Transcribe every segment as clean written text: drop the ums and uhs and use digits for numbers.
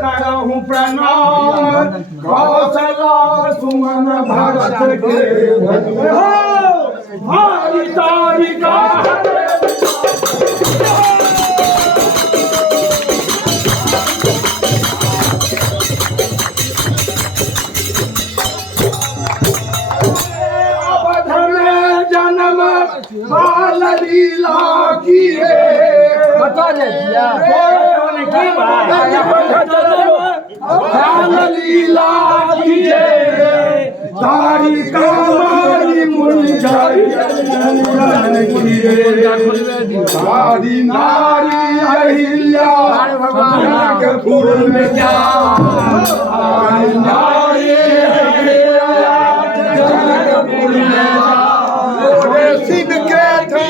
करहूं प्रणाम कौशला सुमन भरत के भारी तारिका अवध में जन्म बाल लीला किए बता दे दिया की बात बाल लीला किए तारिका मारी मुंजाई सारी नारी अहिल्या जगपुर में जा नारी अहिल्या जगपुर में जा शिव के थे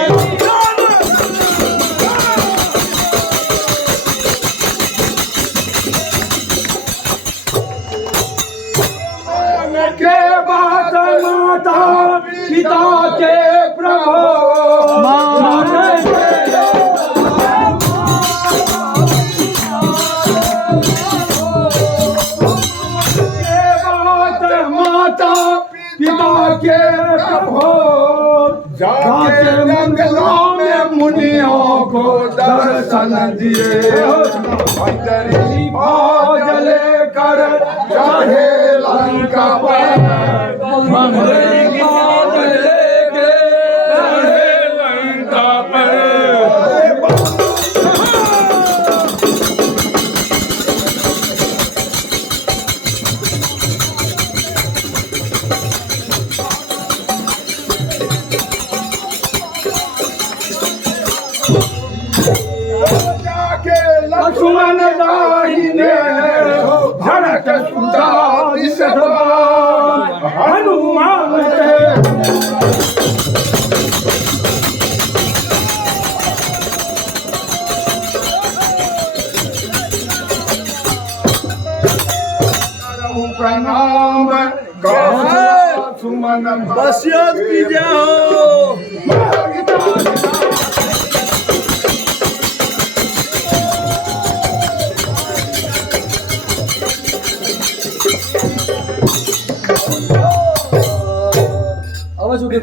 के बाद माता पिता के प्रभु के बाद माता पिता के प्रभु जाके जंगलों में मुनियों को दर्शन दिए अंतरी फौज लेकर चढ़े लंका पर मंगली फौज लेके चढ़े लंका पर जाके लक्ष्मण दाहिने भरत सुता दिस हनुमान से प्रणाम सुमन बसियत की जाओ आवाज उठे